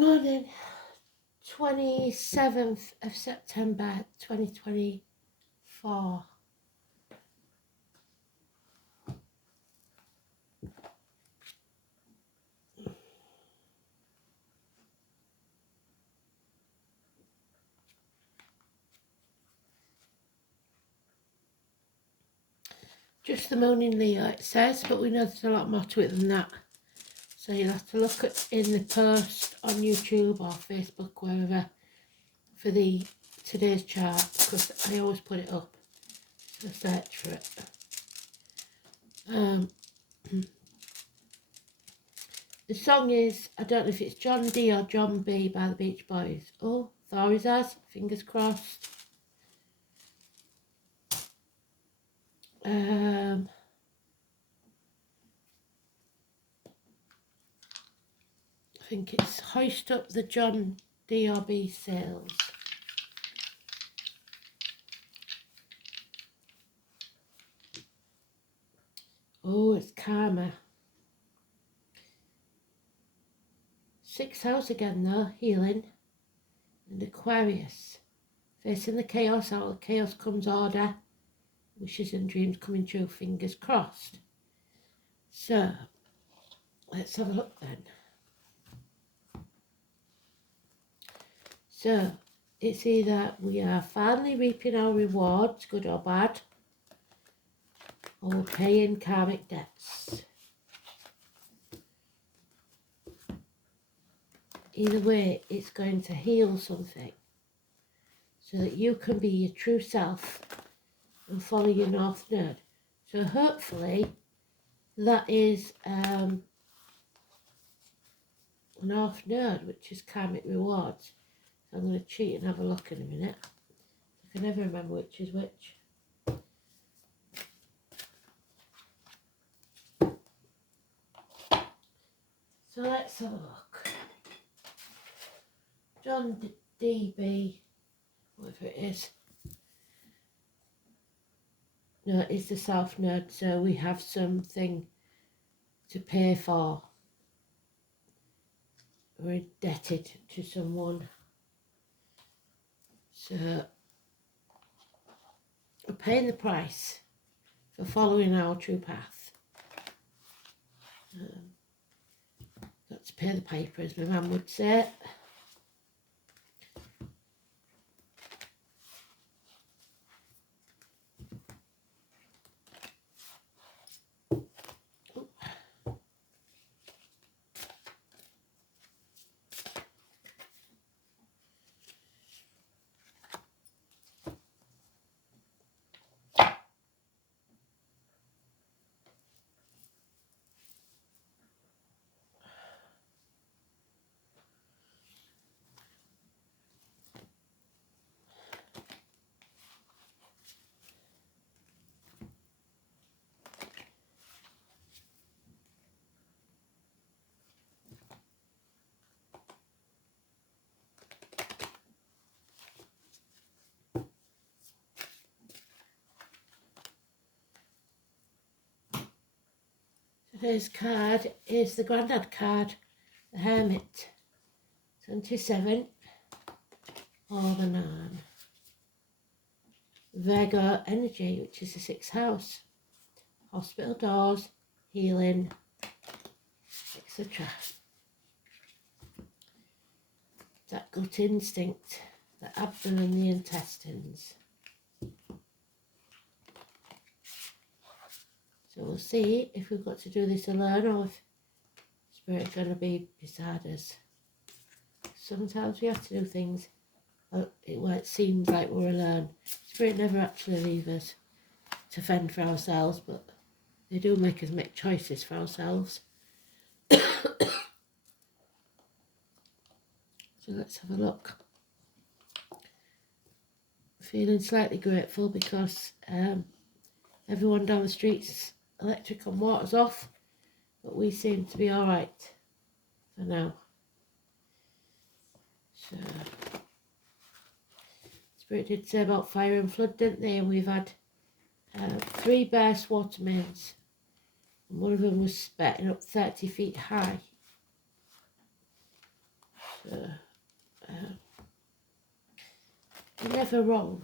Morning, 27th of September 2024. Just the moon in Leo, it says, but we know there's a lot more to it than that. So you'll have to look at in the post on YouTube or Facebook, wherever, for the today's chart, because I always put it up. So search for it. The song is, I don't know if it's John D or John B by the Beach Boys. Oh, Thor is as, fingers crossed. I think it's Hoist Up the John D or B Sales. Oh, it's Karma. 6th house again though, healing. And Aquarius. Facing the chaos, out of the chaos comes order. Wishes and dreams coming true, fingers crossed. So, let's have a look then. So, it's either we are finally reaping our rewards, good or bad, or paying karmic debts. Either way, it's going to heal something so that you can be your true self and follow your North Node. So hopefully that is North Node, which is karmic rewards. So I'm going to cheat and have a look in a minute. I can never remember which is which. So let's have a look. John DB, whatever it is. No, it's the South Node, so we have something to pay for. We're indebted to someone. So we're paying the price for following our true path. Got to pay the piper, as my mum would say. Today's card is the Grandad card, the Hermit. 27, or the 9. Virgo energy, which is the 6th house. Hospital doors, healing, etc. That gut instinct, the abdomen and the intestines. So we'll see if we've got to do this alone or if Spirit's going to be beside us. Sometimes we have to do things where it seems like we're alone. Spirit never actually leaves us to fend for ourselves, but they do make us make choices for ourselves. So let's have a look. Feeling slightly grateful because everyone down the street's electric and water's off, but we seem to be alright for now. So, Spirit did say about fire and flood, didn't they? And we've had 3 burst water mains, and one of them was spetting up 30 feet high. So, you're never wrong.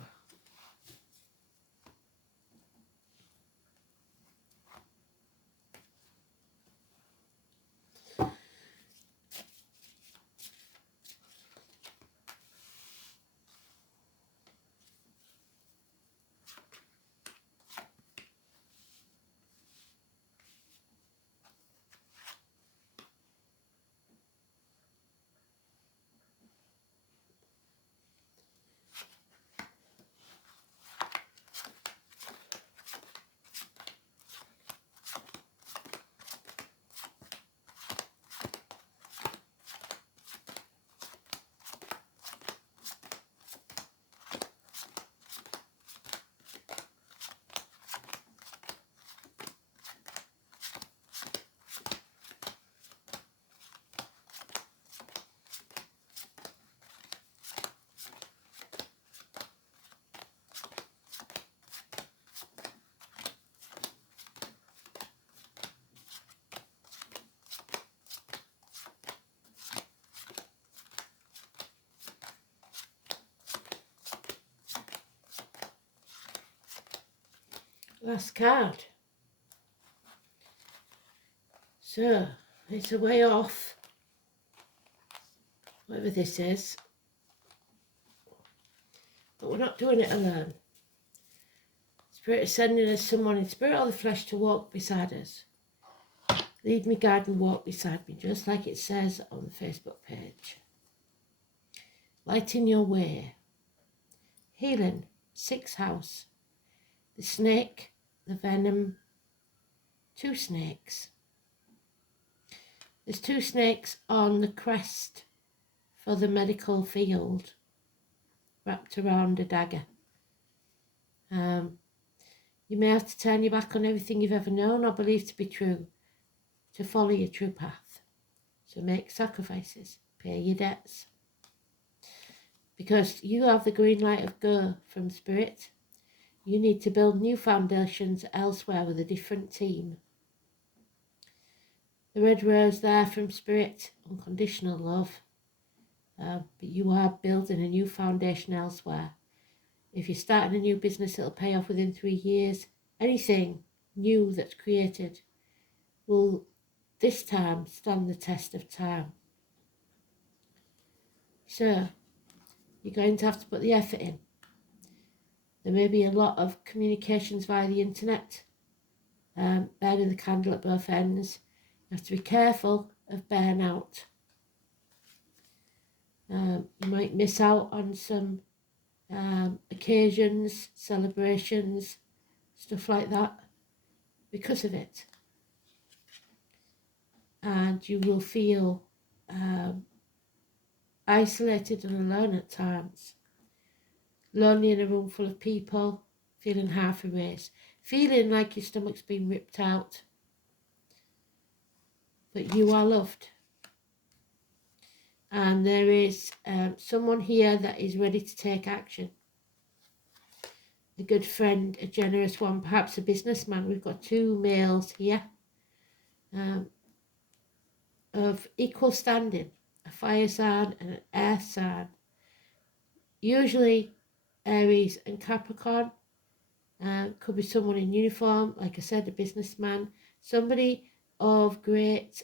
Last card. So, it's a way off, whatever this is, but we're not doing it alone. Spirit is sending us someone in spirit or the flesh to walk beside us. Lead me, guide and walk beside me, just like it says on the Facebook page. Lighting your way. Healing, 6th house. The snake, the venom, 2 snakes. There's 2 snakes on the crest for the medical field, wrapped around a dagger. You may have to turn your back on everything you've ever known or believed to be true to follow your true path. So make sacrifices, pay your debts. Because you have the green light of go from Spirit, you need to build new foundations elsewhere with a different team. The red rose there from Spirit, unconditional love. But you are building a new foundation elsewhere. If you're starting a new business, it'll pay off within 3 years. Anything new that's created will this time stand the test of time. So, you're going to have to put the effort in. There may be a lot of communications via the internet, burning the candle at both ends. You have to be careful of burnout. You might miss out on some occasions, celebrations, stuff like that because of it. And you will feel isolated and alone at times. Lonely in a room full of people, feeling half erased, feeling like your stomach's been ripped out. But you are loved. And there is someone here that is ready to take action. A good friend, a generous one, perhaps a businessman. We've got 2 males here of equal standing, a fire sign and an air sign. Usually Aries and Capricorn. Could be someone in uniform, like I said, a businessman, somebody of great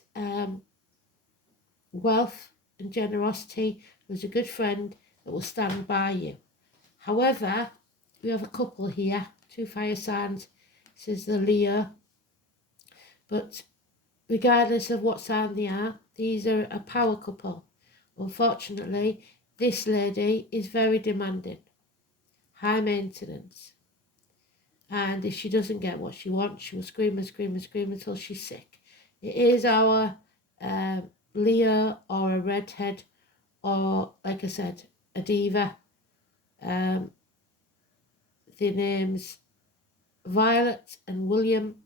wealth and generosity, who's a good friend that will stand by you. However, we have a couple here, 2 fire signs. This is the Leo. But regardless of what sign they are, these are a power couple. Unfortunately, this lady is very demanding, high maintenance. And if she doesn't get what she wants, she will scream and scream and scream until she's sick. It is our Leo or a redhead or, like I said, a diva. The names Violet and William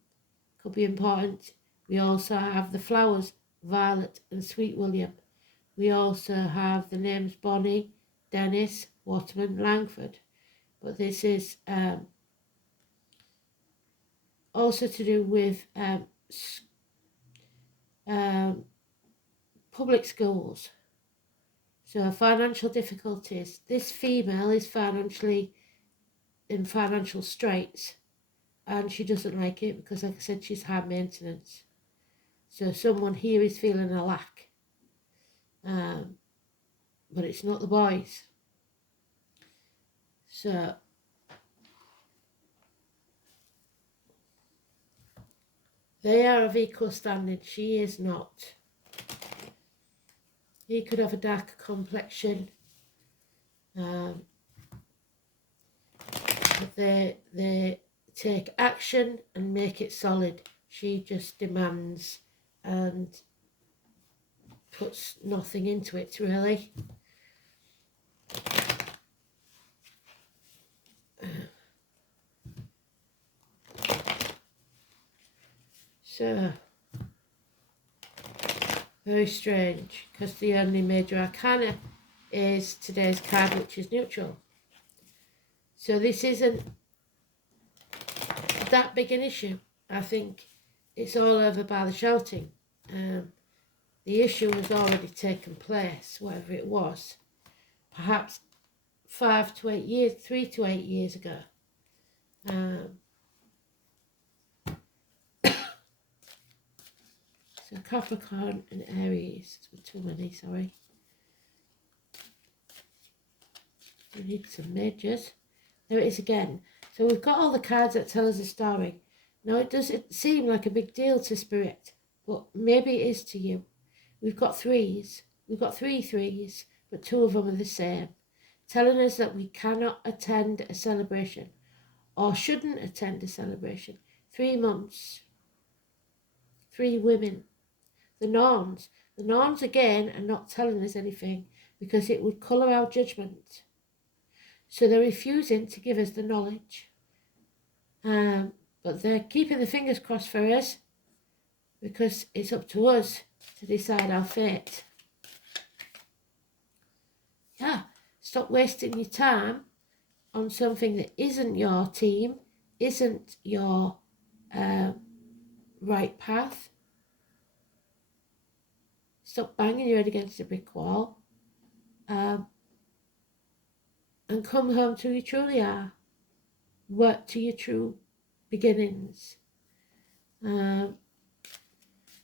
could be important. We also have the flowers, Violet and Sweet William. We also have the names Bonnie, Dennis, Waterman, Langford. But this is also to do with public schools. So financial difficulties. This female is financially in financial straits, and she doesn't like it because, like I said, she's high maintenance. So someone here is feeling a lack, but it's not the boys. So they are of equal standing. She is not. He could have a darker complexion. But they take action and make it solid. She just demands and puts nothing into it, really. So, very strange, because the only major arcana is today's card, which is neutral. So this isn't that big an issue. I think it's all over by the shouting. The issue has already taken place, whatever it was, perhaps 5 to 8 years, 3 to 8 years ago. So Capricorn and Aries, too many, sorry. We need some majors. There it is again. So we've got all the cards that tell us a story. Now it doesn't seem like a big deal to Spirit, but maybe it is to you. We've got threes. We've got 3 threes, but 2 of them are the same, telling us that we cannot attend a celebration or shouldn't attend a celebration. 3 months. 3 women. The norns. The norns again are not telling us anything because it would colour our judgment. So they're refusing to give us the knowledge. But they're keeping the fingers crossed for us because it's up to us to decide our fate. Yeah, stop wasting your time on something that isn't your team, isn't your right path. Stop banging your head against a brick wall and come home to who you truly are. Work to your true beginnings.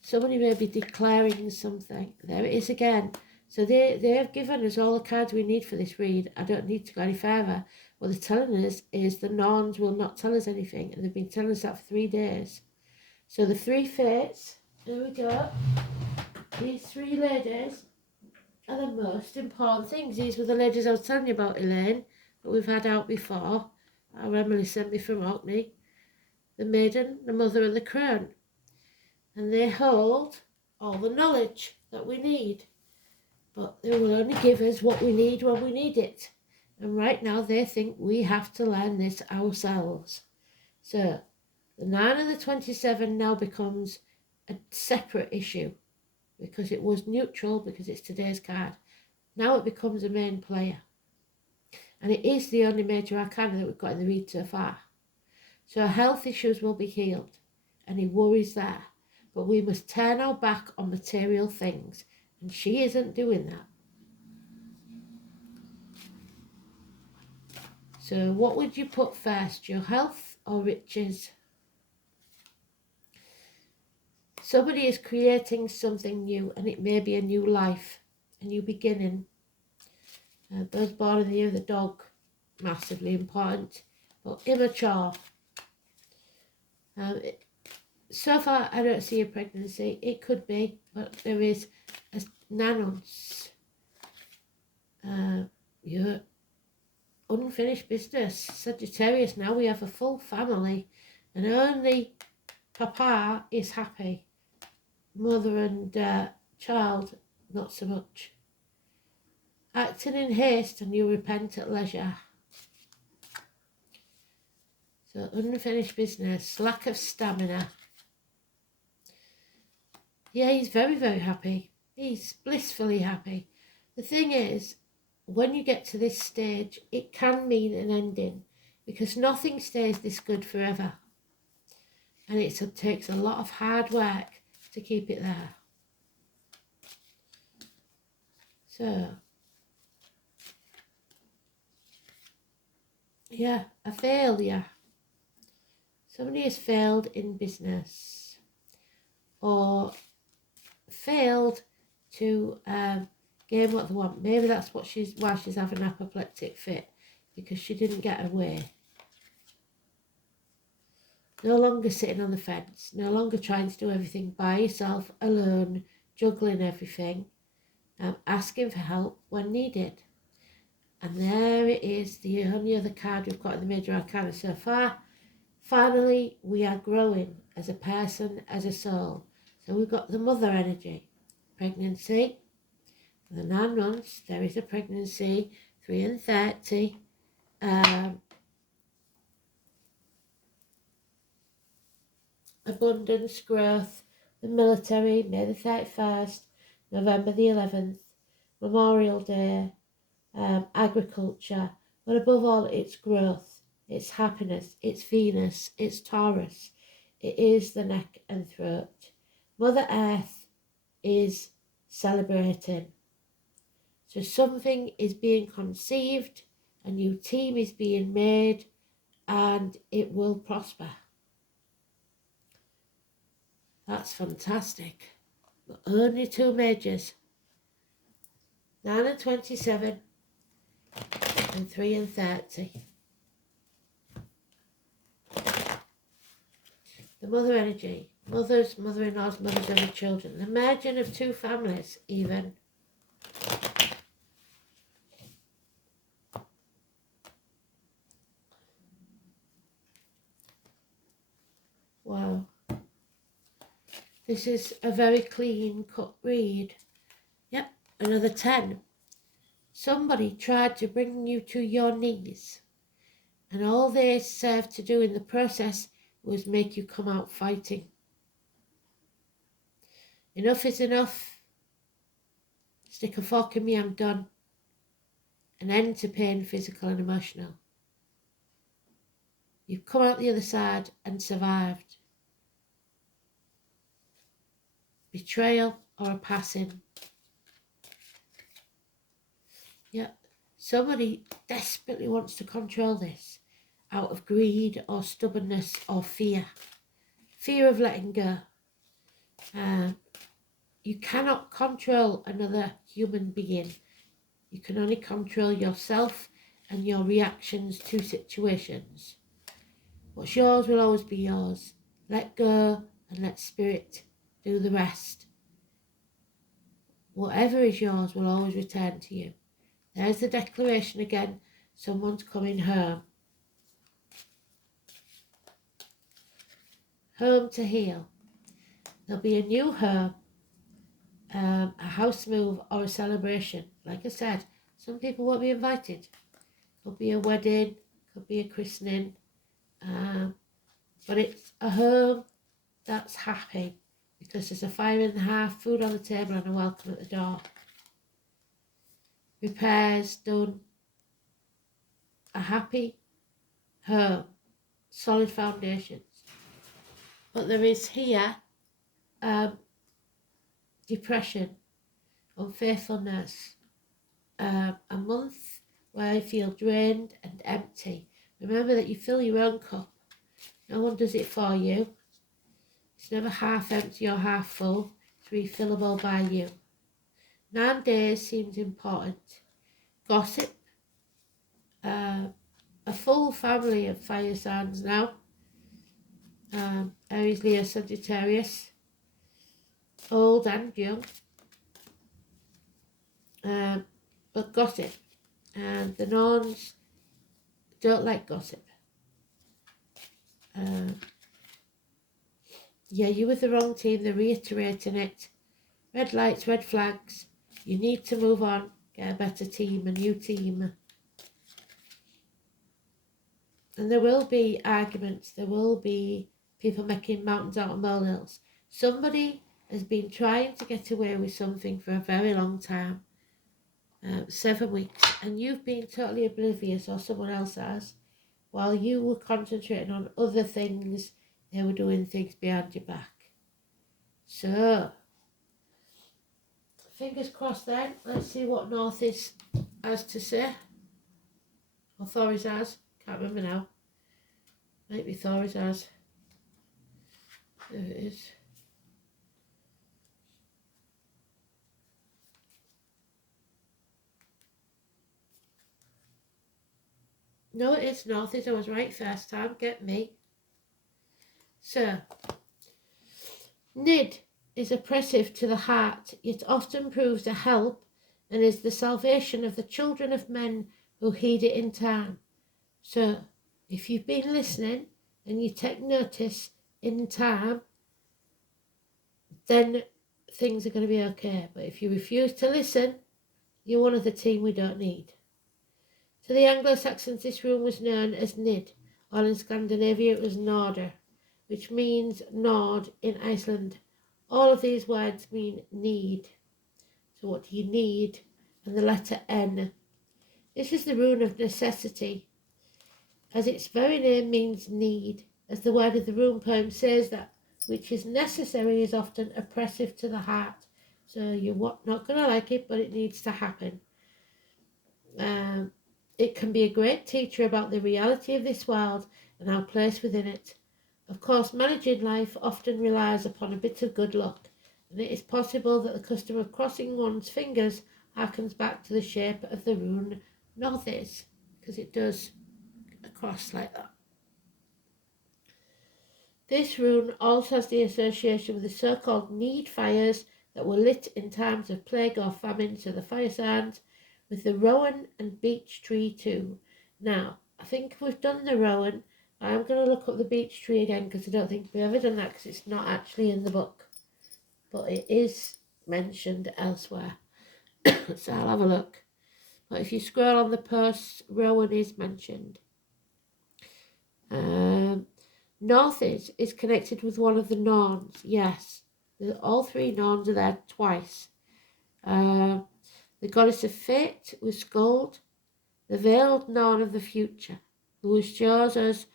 Somebody may be declaring something. There it is again. So they have given us all the cards we need for this read. I don't need to go any further. What they're telling us is the Norns will not tell us anything, and they've been telling us that for 3 days. So the 3 fates, here we go. These 3 ladies are the most important things. These were the ladies I was telling you about, Elaine, that we've had out before. Our Emily sent me from Orkney. The maiden, the mother, and the crone. And they hold all the knowledge that we need. But they will only give us what we need when we need it. And right now they think we have to learn this ourselves. So the 9 and the 27 now becomes a separate issue because it was neutral because it's today's card. Now it becomes a main player. And it is the only major arcana that we've got in the read so far. So health issues will be healed. Any worries there. But we must turn our back on material things. And she isn't doing that. So what would you put first, your health or riches? Somebody is creating something new, and it may be a new life, a new beginning. Those born in the year of the dog, massively important, but immature. So far, I don't see a pregnancy. It could be, but there is a nanounce. Your unfinished business. Sagittarius, now we have a full family, and only Papa is happy. Mother and child, not so much. Acting in haste and you repent at leisure. So unfinished business, lack of stamina. Yeah, he's very, very happy. He's blissfully happy. The thing is, when you get to this stage, it can mean an ending because nothing stays this good forever. And it takes a lot of hard work to keep it there. So, Yeah, a failure. Somebody has failed in business or failed to gain what they want. Maybe that's why she's having an apoplectic fit, because she didn't get her way. No longer sitting on the fence, no longer trying to do everything by yourself, alone, juggling everything, asking for help when needed. And there it is, the only other card we've got in the major arcana so far. Finally, we are growing as a person, as a soul. So we've got the mother energy, pregnancy. For the 9 months, there is a pregnancy, 3 and 30. Abundance, growth, the military, May the 31st, November the 11th, Memorial Day, agriculture, but above all, it's growth, it's happiness, it's Venus, it's Taurus, it is the neck and throat. Mother Earth is celebrating. So something is being conceived, a new team is being made, and it will prosper. That's fantastic. But only 2 majors. 9 and 27 and 3 and 30. The mother energy. Mothers, mother-in-laws, mothers of the children. The merging of 2 families, even. Wow. This is a very clean-cut read. Yep, another 10. Somebody tried to bring you to your knees, and all they served to do in the process was make you come out fighting. Enough is enough. Stick a fork in me, I'm done. An end to pain, physical and emotional. You've come out the other side and survived. Betrayal or a passing. Yeah, somebody desperately wants to control this out of greed or stubbornness or fear. Fear of letting go. You cannot control another human being. You can only control yourself and your reactions to situations. What's yours will always be yours. Let go and let spirit do the rest. Whatever is yours will always return to you. There's the declaration again. Someone's coming home. Home to heal. There'll be a new home, a house move or a celebration. Like I said, some people won't be invited. Could be a wedding, could be a christening, but it's a home that's happy because there's a fire in the hearth, food on the table and a welcome at the door. Repairs done. A happy home, solid foundations. But there is here depression, unfaithfulness, a month where I feel drained and empty. Remember that you fill your own cup. No one does it for you. It's never half empty or half full. It's refillable by you. 9 days seems important. Gossip. A full family of fire signs now. Aries, Leo, Sagittarius. Old and young. But gossip. And the Norns don't like gossip. Yeah, you're with the wrong team. They're reiterating it. Red lights, red flags. You need to move on. Get a better team, a new team. And there will be arguments. There will be people making mountains out of molehills. Somebody has been trying to get away with something for a very long time. 7 weeks. And you've been totally oblivious, or someone else has. While you were concentrating on other things, they were doing things behind your back. So, fingers crossed then. Let's see what North has to say. Or Thoris has. Can't remember now. Might be Thor's as. There it is. No, it's Northies. I was right first time. Get me. So, Nid is oppressive to the heart, yet often proves a help and is the salvation of the children of men who heed it in time. So, if you've been listening and you take notice in time, then things are going to be okay. But if you refuse to listen, you're one of the team we don't need. To the Anglo-Saxons, this rune was known as Nid, while in Scandinavia it was Norder, which means Nord in Iceland. All of these words mean need. So what do you need? And the letter N. This is the rune of necessity, as its very name means need, as the word of the rune poem says that which is necessary is often oppressive to the heart. So you're not going to like it, but it needs to happen. It can be a great teacher about the reality of this world and our place within it. Of course, managing life often relies upon a bit of good luck, and it is possible that the custom of crossing one's fingers harkens back to the shape of the rune Northies, because it does a cross like that. This rune also has the association with the so-called need fires that were lit in times of plague or famine, so the fire signs, with the rowan and beech tree too. Now, I think we've done the rowan. I'm going to look up the beech tree again because I don't think we've ever done that because it's not actually in the book. But it is mentioned elsewhere. So I'll have a look. But if you scroll on the post, rowan is mentioned. Northies is connected with one of the Norns. Yes, all three Norns are there twice. The goddess of fate was Skuld, the veiled Norn of the future, who shows us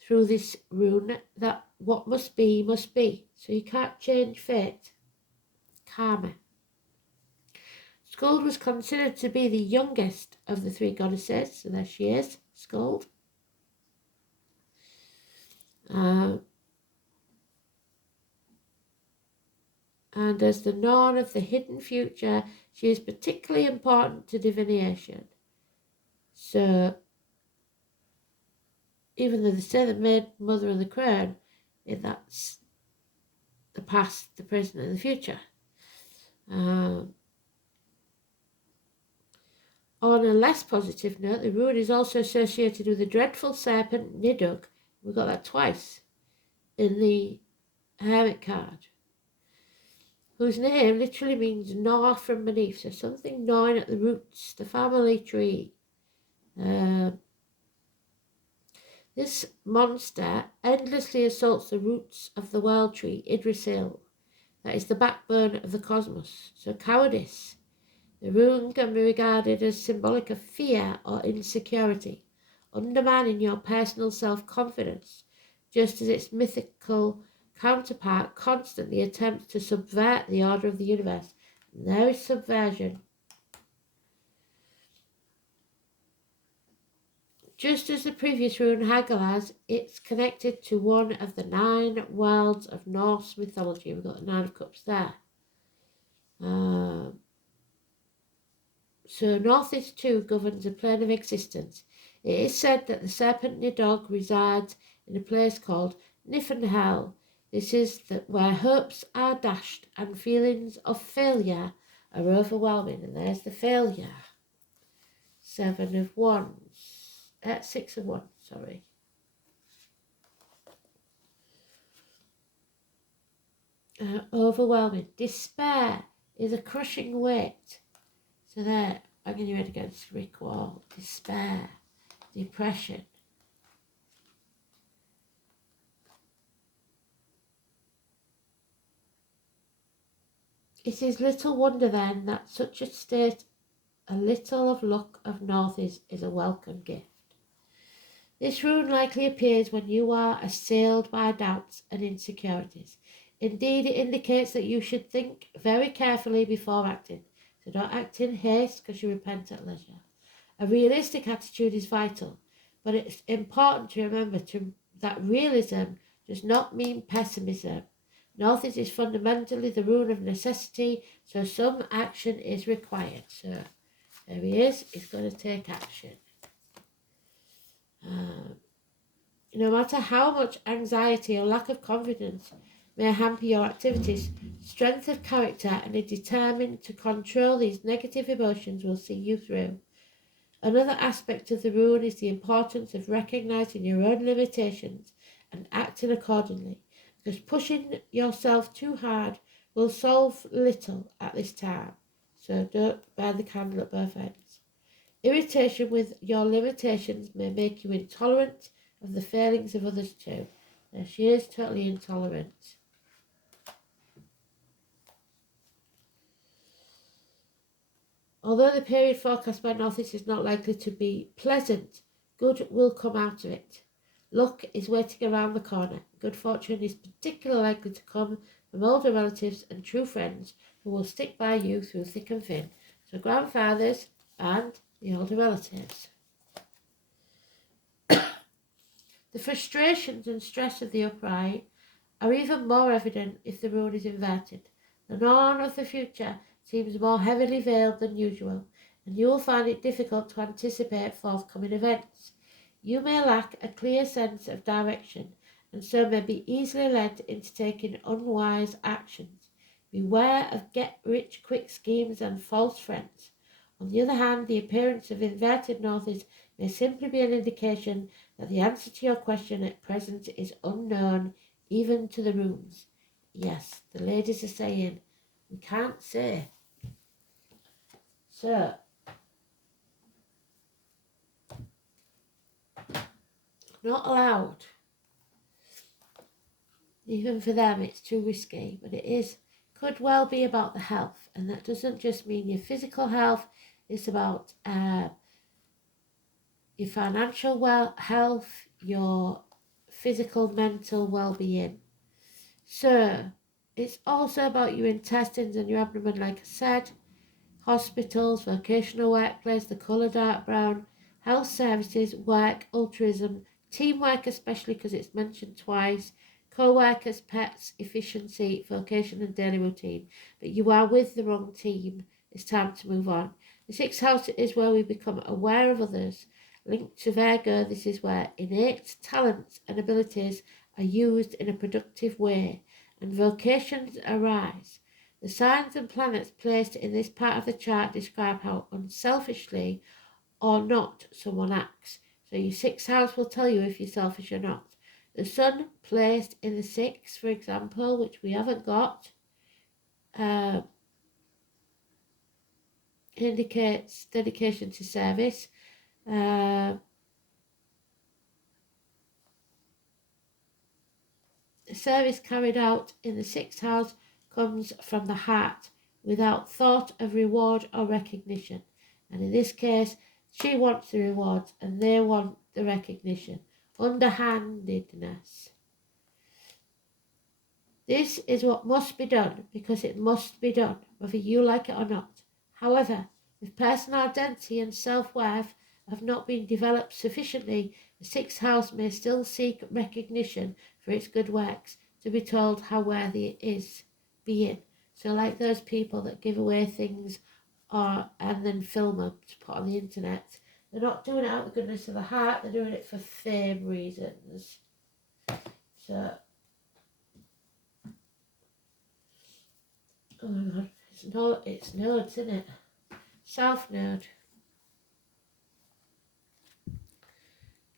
through this rune that what must be, must be. So you can't change fate. Karma. Skuld was considered to be the youngest of the three goddesses, so there she is, Skuld. And as the Norn of the hidden future, she is particularly important to divination. So, even though they say the maid, mother and the crown, that's the past, the present and the future. On a less positive note, the rune is also associated with the dreadful serpent Nidug. We got that twice in the hermit card, whose name literally means gnaw from beneath, so something gnawing at the roots, the family tree. This monster endlessly assaults the roots of the world tree, Idrisil, that is the backbone of the cosmos, so cowardice. The rune can be regarded as symbolic of fear or insecurity, undermining your personal self-confidence, just as its mythical counterpart constantly attempts to subvert the order of the universe. And there is subversion. Just as the previous rune Hagalaz, it's connected to one of the 9 worlds of Norse mythology. We've got the 9 of Cups there. So Northies too governs a plane of existence. It is said that the serpent Nidog resides in a place called Niflheim. This is where hopes are dashed and feelings of failure are overwhelming. And there's the failure. 7 of Wands. 6 of Wands, sorry. Overwhelming. Despair is a crushing weight. So there, banging your head against a brick wall. Despair. Depression. It is little wonder then that such a state, a little of luck of Northies, is a welcome gift. This rune likely appears when you are assailed by doubts and insecurities. Indeed, it indicates that you should think very carefully before acting. So don't act in haste because you repent at leisure. A realistic attitude is vital. But it's important to remember that realism does not mean pessimism. Northeast is fundamentally the rune of necessity, so some action is required. So there he is, he's going to take action. No matter how much anxiety or lack of confidence may hamper your activities, strength of character and a determined to control these negative emotions will see you through. Another aspect of the rune is the importance of recognizing your own limitations and acting accordingly, because pushing yourself too hard will solve little at this time. So don't burn the candle at both ends. Irritation with your limitations may make you intolerant of the failings of others too. Now she is totally intolerant. Although the period forecast by Northeast is not likely to be pleasant, good will come out of it. Luck is waiting around the corner. Good fortune is particularly likely to come from older relatives and true friends who will stick by you through thick and thin. So grandfathers and the older relatives. The frustrations and stress of the upright are even more evident if the rune is inverted. The dawn of the future seems more heavily veiled than usual, and you will find it difficult to anticipate forthcoming events. You may lack a clear sense of direction, and so may be easily led into taking unwise actions. Beware of get-rich-quick schemes and false friends. On the other hand, the appearance of inverted northeast may simply be an indication that the answer to your question at present is unknown, even to the runes. Yes, the ladies are saying, we can't say. So, not allowed. Even for them, it's too risky, but could well be about the health, and that doesn't just mean your physical health, it's about your financial health, your physical, mental well-being. So, it's also about your intestines and your abdomen, like I said, hospitals, vocational workplace, the colour dark brown, health services, work, altruism, teamwork especially because it's mentioned twice, co-workers, pets, efficiency, vocation and daily routine. But you are with the wrong team. It's time to move on. The sixth house is where we become aware of others. Linked to Virgo, this is where innate talents and abilities are used in a productive way and vocations arise. The signs and planets placed in this part of the chart describe how unselfishly or not someone acts. So your sixth house will tell you if you're selfish or not. The sun placed in the sixth, for example, which we haven't got, indicates dedication to service. The service carried out in the sixth house comes from the heart without thought of reward or recognition. And in this case, she wants the rewards and they want the recognition. Underhandedness. This is what must be done because it must be done, whether you like it or not. However, if personal identity and self-worth have not been developed sufficiently, the sixth house may still seek recognition for its good works, to be told how worthy it is being. So like those people that give away things and then film them to put on the internet, they're not doing it out of the goodness of the heart, they're doing it for fame reasons. So, oh my god, it's nodes, isn't it? South node.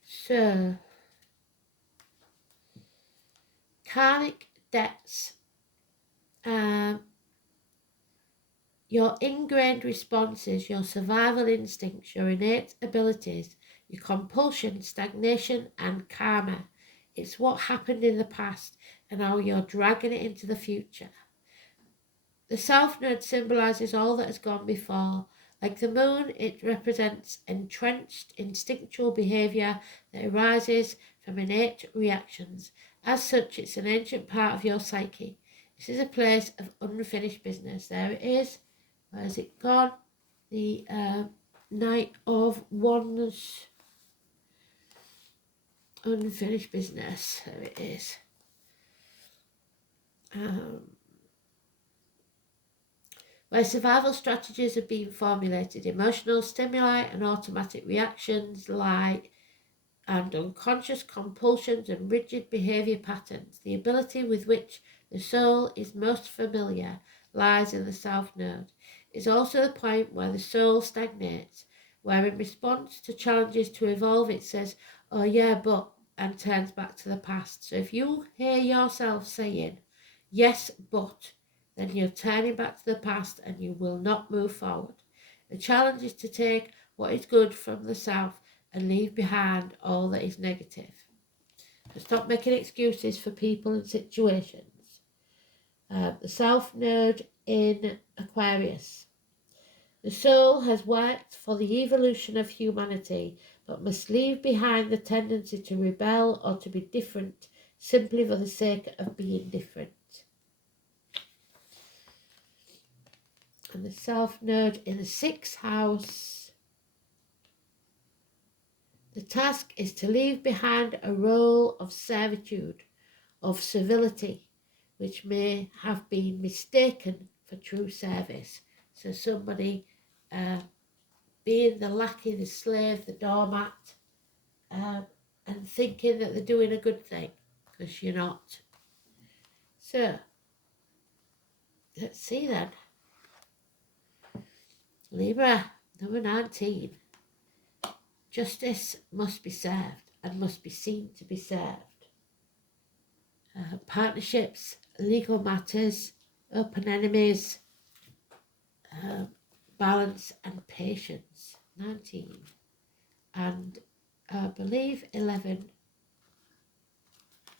So, karmic debts, your ingrained responses, your survival instincts, your innate abilities, your compulsion, stagnation and karma. It's what happened in the past and how you're dragging it into the future. The South Node symbolises all that has gone before. Like the moon, it represents entrenched instinctual behaviour that arises from innate reactions. As such, it's an ancient part of your psyche. This is a place of unfinished business. There it is. Where has it gone? The Knight of Wands. Unfinished business. There it is. Where survival strategies have been formulated, emotional stimuli and automatic reactions lie and unconscious compulsions and rigid behaviour patterns. The ability with which the soul is most familiar lies in the South Node. It's also the point where the soul stagnates, where in response to challenges to evolve it says, oh yeah, but, and turns back to the past. So if you hear yourself saying, yes, but, then you're turning back to the past and you will not move forward. The challenge is to take what is good from the South and leave behind all that is negative. So stop making excuses for people and situations. The South Node in Aquarius. The soul has worked for the evolution of humanity, but must leave behind the tendency to rebel or to be different simply for the sake of being different. And the South Node in the 6th house. The task is to leave behind a role of servitude, of civility, which may have been mistaken for true service. So somebody being the lackey, the slave, the doormat, and thinking that they're doing a good thing, because you're not. So, let's see then. Libra, number 19. Justice must be served and must be seen to be served. Partnerships, legal matters, open enemies, balance and patience. 19. And I believe 11.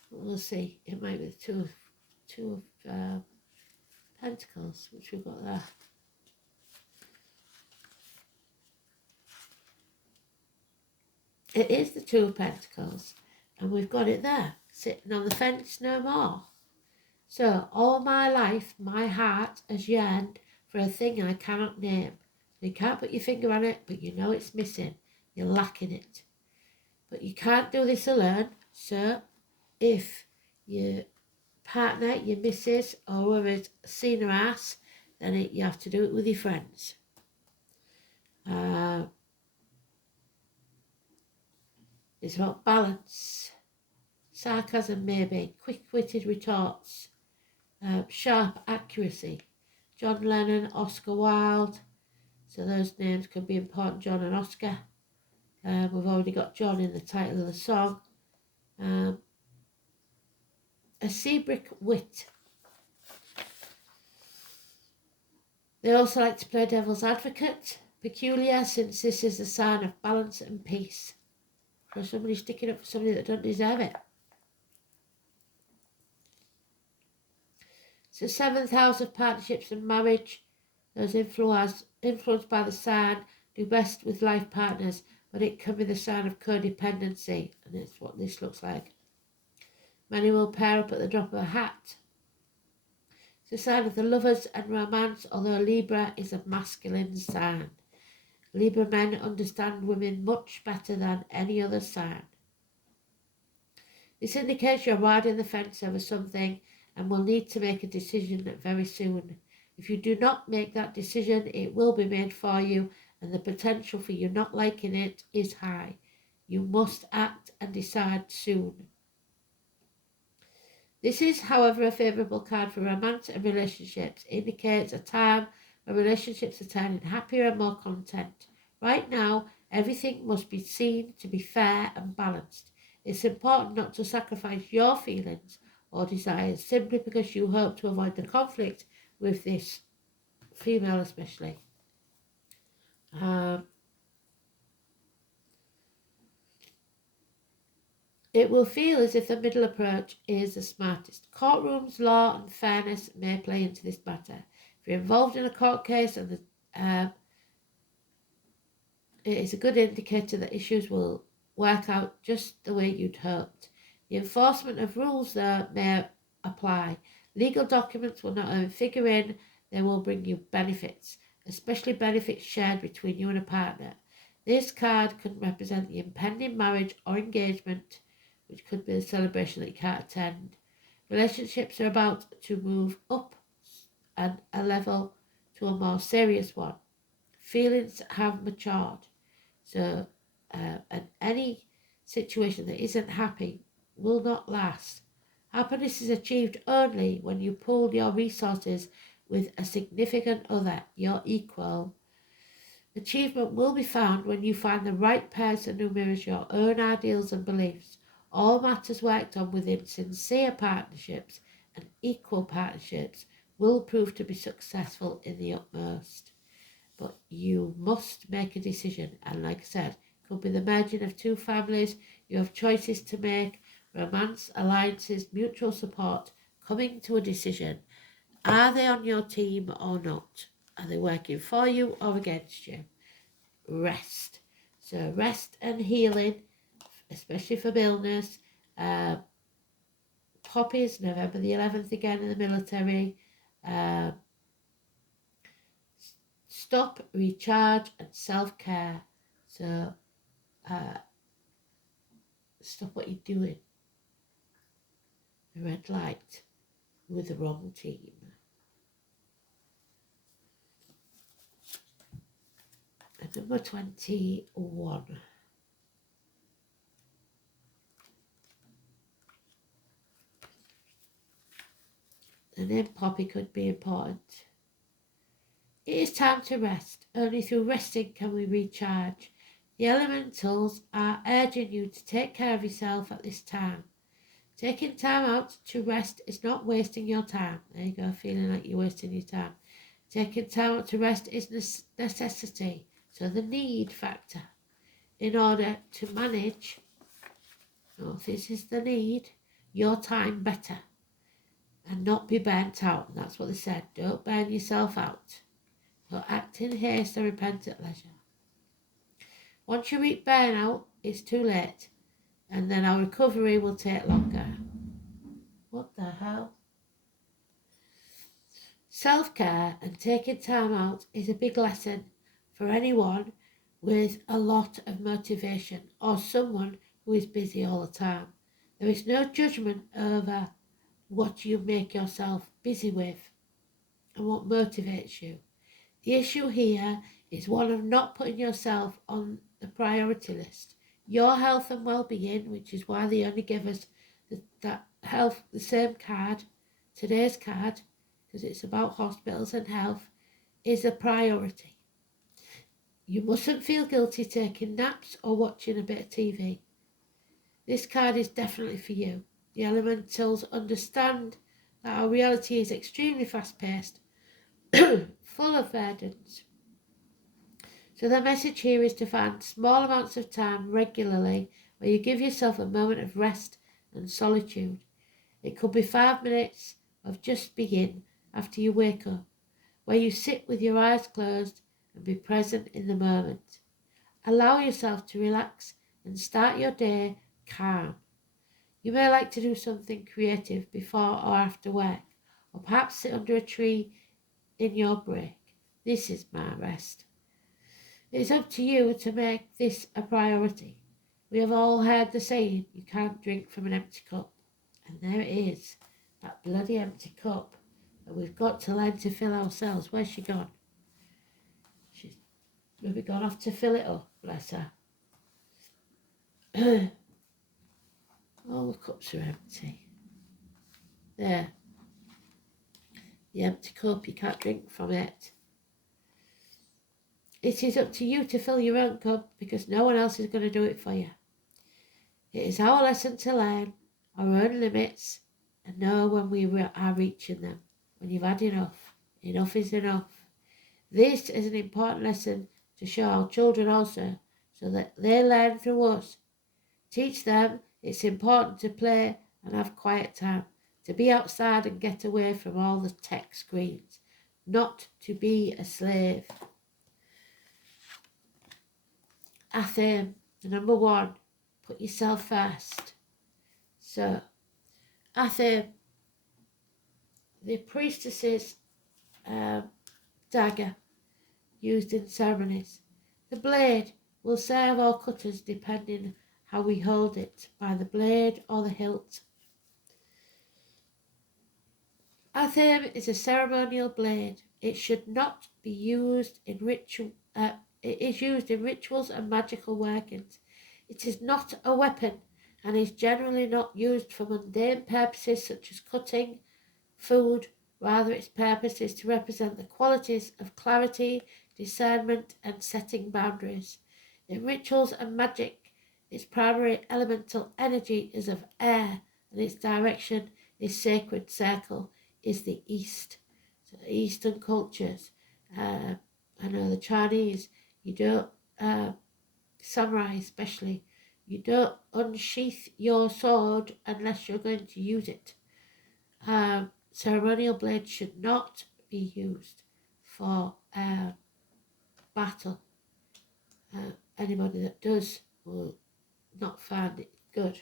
We'll see. It might be the two of Pentacles, which we've got there. It is the Two of Pentacles, and we've got it there, sitting on the fence no more. So, all my life, my heart has yearned for a thing I cannot name. You can't put your finger on it, but you know it's missing. You're lacking it. But you can't do this alone. So, if your partner, your missus, or whoever's seen her ass, then you have to do it with your friends. It's about balance, sarcasm maybe, quick-witted retorts, sharp accuracy. John Lennon, Oscar Wilde, so those names could be important, John and Oscar. We've already got John in the title of the song. A Seabrick wit. They also like to play devil's advocate, peculiar, since this is a sign of balance and peace. So somebody sticking up for somebody that don't deserve it. So 7th house of partnerships and marriage. Those influenced by the sign do best with life partners, but it can be the sign of codependency, and it's what this looks like. Many will pair up at the drop of a hat. It's a sign of the lovers and romance, although Libra is a masculine sign. Libra men understand women much better than any other sign. This indicates you're riding the fence over something and will need to make a decision very soon. If you do not make that decision, it will be made for you, and the potential for you not liking it is high. You must act and decide soon. This is, however, a favourable card for romance and relationships. It indicates a time when relationships are turning happier and more content. Right now, everything must be seen to be fair and balanced. It's important not to sacrifice your feelings or desires simply because you hope to avoid the conflict with this female especially. It will feel as if the middle approach is the smartest. Courtrooms, law and fairness may play into this matter. If you're involved in a court case, and it is a good indicator that issues will work out just the way you'd hoped. The enforcement of rules, though, may apply. Legal documents will not only figure in, they will bring you benefits, especially benefits shared between you and a partner. This card can represent the impending marriage or engagement which could be a celebration that you can't attend. Relationships are about to move up and a level to a more serious one. Feelings have matured. So, and any situation that isn't happy will not last. Happiness is achieved only when you pool your resources with a significant other, your equal. Achievement will be found when you find the right person who mirrors your own ideals and beliefs. All matters worked on within sincere partnerships and equal partnerships will prove to be successful in the utmost. But you must make a decision, and like I said, it could be the merging of two families. You have choices to make: romance, alliances, mutual support, coming to a decision. Are they on your team or not? Are they working for you or against you? Rest. So rest and healing, especially for illness. Poppies, November the 11th again in the military. Stop, recharge and self-care. So stop what you're doing. The red light with the wrong team. And number 21. The name Poppy could be important. It is time to rest. Only through resting can we recharge. The elementals are urging you to take care of yourself at this time. Taking time out to rest is not wasting your time. There you go, feeling like you're wasting your time. Taking time out to rest is necessity, so the need factor, in order to manage, this is the need, your time better and not be burnt out. That's what they said. Don't burn yourself out. So act in haste and repent at leisure. Once you reach burnout, it's too late, and then our recovery will take longer. What the hell? Self-care and taking time out is a big lesson for anyone with a lot of motivation or someone who is busy all the time. There is no judgment over what you make yourself busy with and what motivates you. The issue here is one of not putting yourself on the priority list. Your health and well-being, which is why they only give us the same card, today's card, because it's about hospitals and health, is a priority. You mustn't feel guilty taking naps or watching a bit of TV. This card is definitely for you. The elementals understand that our reality is extremely fast-paced, full of burdens. So the message here is to find small amounts of time regularly where you give yourself a moment of rest and solitude. It could be 5 minutes of just being after you wake up, where you sit with your eyes closed and be present in the moment. Allow yourself to relax and start your day calm. You may like to do something creative before or after work, or perhaps sit under a tree in your break. This is my rest. It is up to you to make this a priority. We have all heard the saying, you can't drink from an empty cup. And there it is, that bloody empty cup that we've got to learn to fill ourselves. Where's she gone? She's maybe gone off to fill it up, bless her. All the cups are empty. There. The empty cup, you can't drink from it. It is up to you to fill your own cup because no one else is going to do it for you. It is our lesson to learn our own limits and know when we are reaching them. When you've had enough, enough is enough. This is an important lesson to show our children also, so that they learn through us. Teach them it's important to play and have quiet time, to be outside and get away from all the tech screens, not to be a slave. Athame, number 1, put yourself first. So, Athame, the priestess's dagger used in ceremonies. The blade will serve or cut us depending how we hold it, by the blade or the hilt. Our theme is a ceremonial blade. It should not be used in ritual. It is used in rituals and magical workings. It is not a weapon and is generally not used for mundane purposes such as cutting food. Rather, its purpose is to represent the qualities of clarity, discernment, and setting boundaries. In rituals and magic, its primary elemental energy is of air, and its direction is sacred circle, is the East. So Eastern cultures, I know the Chinese, you don't, samurai especially, you don't unsheath your sword unless you're going to use it. Ceremonial blades should not be used for battle. Anybody that does will not find it good.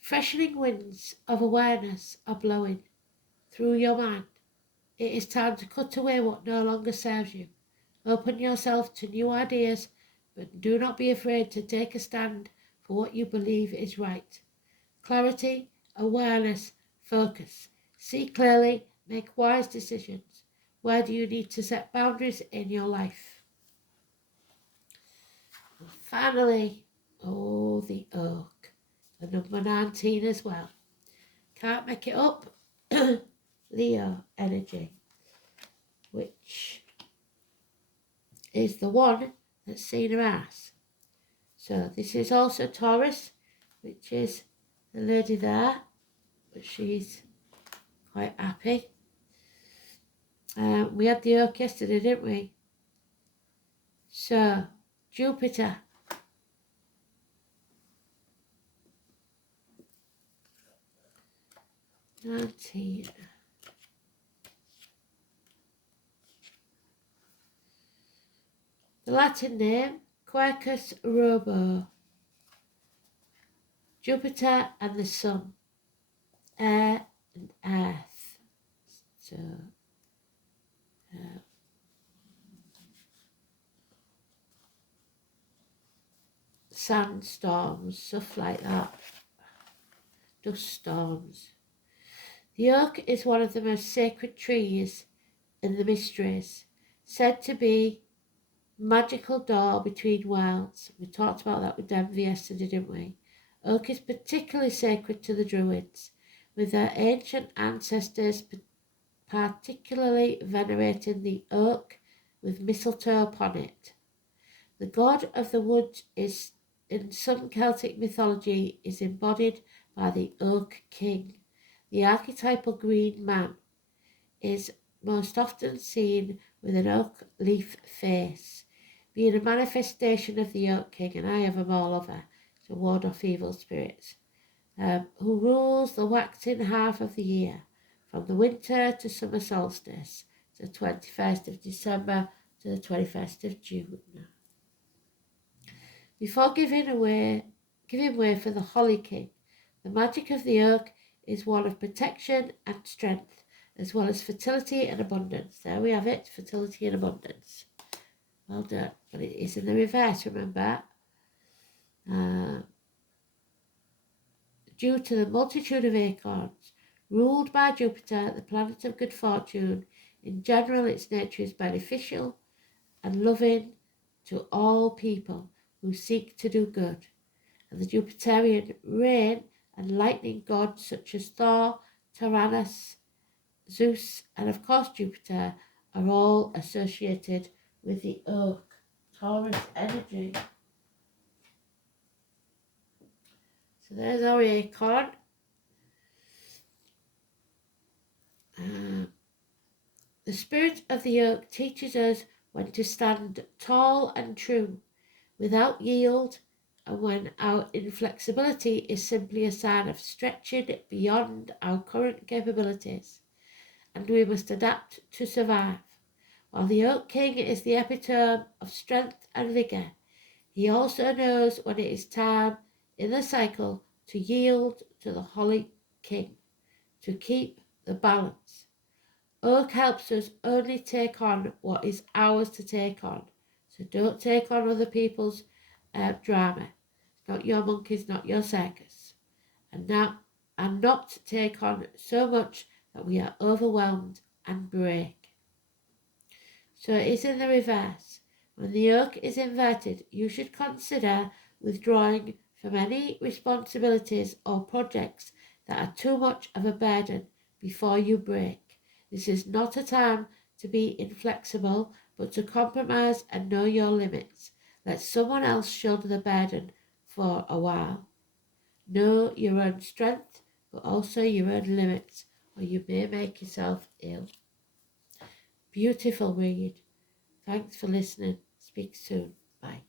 Freshening winds of awareness are blowing through your mind. It is time to cut away what no longer serves you. Open yourself to new ideas, but do not be afraid to take a stand for what you believe is right. Clarity, awareness, focus. See clearly, make wise decisions. Where do you need to set boundaries in your life? And finally, the oak, the number 19 as well. Can't make it up. Leo energy, which is the one that's seen her ass. So this is also Taurus, which is the lady there, but she's quite happy. We had the oak yesterday, didn't we? So, Jupiter. The Latin name, Quercus robo. Jupiter and the Sun, air and earth. So, sandstorms, stuff like that, dust storms. The oak is one of the most sacred trees in the mysteries, said to be magical door between worlds. We talked about that with Denver yesterday, didn't we? Oak is particularly sacred to the Druids, with their ancient ancestors particularly venerating the oak with mistletoe upon it. The god of the wood is, in some Celtic mythology, is embodied by the Oak King. The archetypal green man is most often seen with an oak leaf face, being a manifestation of the Oak King, and I have them all over, to ward off evil spirits, who rules the waxing half of the year, from the winter to summer solstice, the 21st of December to the 21st of June. Before giving way for the Holly King, the magic of the oak is one of protection and strength, as well as fertility and abundance. There we have it, fertility and abundance. Well done. But it is in the reverse, remember? Due to the multitude of acorns, ruled by Jupiter, the planet of good fortune, in general its nature is beneficial and loving to all people who seek to do good. And the Jupiterian rain and lightning gods such as Thor, Tyrannus, Zeus, and of course Jupiter are all associated with the oak, Taurus energy. So there's our acorn. The spirit of the oak teaches us when to stand tall and true, without yield, and when our inflexibility is simply a sign of stretching beyond our current capabilities, and we must adapt to survive. While the Oak King is the epitome of strength and vigour, he also knows when it is time in the cycle to yield to the Holly King, to keep the balance. Oak helps us only take on what is ours to take on. So don't take on other people's drama. Not your monkeys, not your circus. And not to take on so much that we are overwhelmed and break. So it is in the reverse. When the yoke is inverted, you should consider withdrawing from any responsibilities or projects that are too much of a burden before you break. This is not a time to be inflexible, but to compromise and know your limits. Let someone else shoulder the burden for a while. Know your own strength, but also your own limits, or you may make yourself ill. Beautiful read. Thanks for listening. Speak soon. Bye.